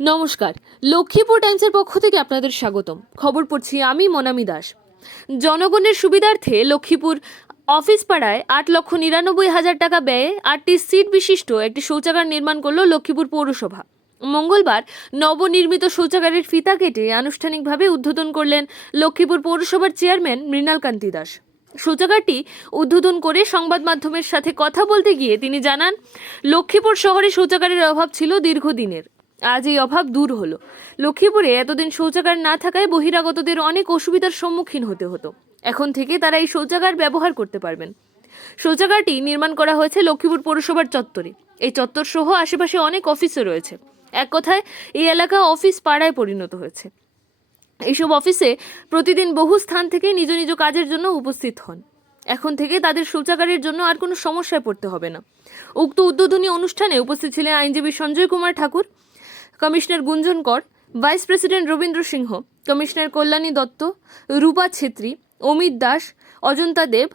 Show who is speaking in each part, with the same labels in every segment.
Speaker 1: নমস্কার। লক্ষ্মীপুর টাইমসের পক্ষ থেকে আপনাদের স্বাগতম। খবর পড়ছি আমি মনামি দাস। জনগণের সুবিধার্থে লক্ষ্মীপুর অফিস পাড়ায় আট লক্ষ নিরানব্বই হাজার টাকা ব্যয়ে আটটি সিট বিশিষ্ট একটি শৌচাগার নির্মাণ করল লক্ষ্মীপুর পৌরসভা। মঙ্গলবার নবনির্মিত শৌচাগারের ফিতা কেটে আনুষ্ঠানিকভাবে উদ্বোধন করলেন লক্ষ্মীপুর পৌরসভার চেয়ারম্যান মৃণাল কান্তি দাস। শৌচাগারটি উদ্বোধন করে সংবাদ মাধ্যমের সাথে কথা বলতে গিয়ে তিনি জানান, লক্ষ্মীপুর শহরে শৌচাগারের অভাব ছিল দীর্ঘদিনের। আজ এই অভাব দূর হলো। লক্ষ্মীপুরে এতদিন শৌচাগার না থাকায় বহিরাগতদের অনেক অসুবিধার সম্মুখীন হতে হতো। এখন থেকে তারা এই শৌচাগার ব্যবহার করতে পারবেন। শৌচাগারটি নির্মাণ করা হয়েছে লক্ষ্মীপুর পৌরসভার চত্বরে। এই চত্বর সহ আশেপাশে অনেক অফিসও রয়েছে। এক কথায়, এই এলাকা অফিস পাড়ায় পরিণত হয়েছে। এইসব অফিসে প্রতিদিন বহু স্থান থেকে নিজ নিজ কাজের জন্য উপস্থিত হন। এখন থেকে তাদের শৌচাগারের জন্য আর কোনো সমস্যায় পড়তে হবে না। উক্ত উদ্বোধনী অনুষ্ঠানে উপস্থিত ছিলেন আইনজীবী Sanjay Kumar Thakur commissioner Gunjan Kar, vice president Rabindra Singha, commissioner Kalyani Datta, Rupa Chhetri, Amit Das, Ajanta Deb,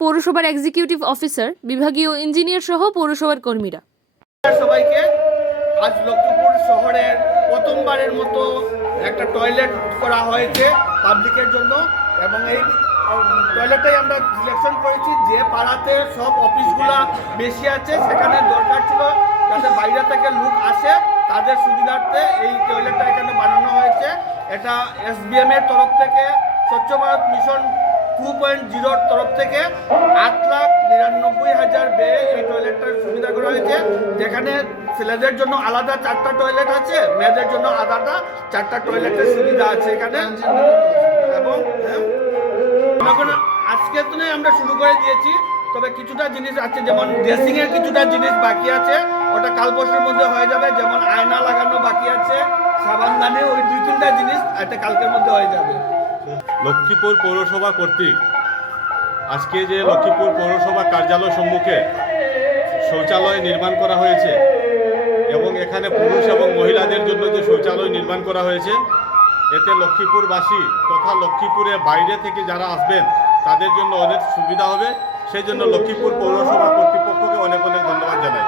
Speaker 1: পৌরসভার এক্সিকিউটিভ অফিসার বিভাগীয় ইঞ্জিনিয়ার সহ পৌরসভার কর্মীরা।
Speaker 2: সবাইকে আজ লক্ষ্মীপুর শহরের প্রথমবারের মতো একটা টয়লেট করা হয়েছে পাবলিকের জন্য এবং এই টয়লেটটাই আমরা সিলেকশন করেছি। যে পাড়াতে সব অফিসগুলা বেশি আছে, সেখানে দরকার ছিল যাতে বাইরে থেকে লোক আসে, তাদের সুবিধার্থে এই টয়লেটটা এখানে বানানো হয়েছে। এটা এসবিএম এর তরফ থেকে, স্বচ্ছ ভারত মিশন টু পয়েন্ট জিরোর তরফ থেকে আট লাখ নিরানব্বই হাজার ব্যয়ে এই টয়লেটটার সুবিধা করা হয়েছে। যেখানে ছেলেদের জন্য আলাদা চারটা টয়লেট আছে, মেয়েদের জন্য আলাদা চারটা টয়লেটের সুবিধা আছে এখানে। এবং এখন আজকের আমরা শুরু করে দিয়েছি, তবে কিছুটা জিনিস আছে, যেমন ড্রেসিংয়ের কিছুটা জিনিস বাকি আছে। ওটা কাল পরশুর মধ্যে হয়ে যাবে, যেমন আয়না লাগানো বাকি আছে সাবানদানি ওই দুই তিনটা জিনিস এটা কালকের মধ্যে হয়ে যাবে।
Speaker 3: লক্ষ্মীপুর পৌরসভা কর্তৃক আজকে যে লক্ষ্মীপুর পৌরসভা কার্যালয় সম্মুখে শৌচালয় নির্মাণ করা হয়েছে এবং এখানে পুরুষ এবং মহিলাদের জন্য যে শৌচালয় নির্মাণ করা হয়েছে, এতে লক্ষ্মীপুরবাসী তথা লক্ষ্মীপুরে বাইরে থেকে যারা আসবেন, তাদের জন্য অনেক সুবিধা হবে। সেই জন্য লক্ষ্মীপুর পৌরসভা কর্তৃপক্ষকে অনেক অনেক ধন্যবাদ জানাই।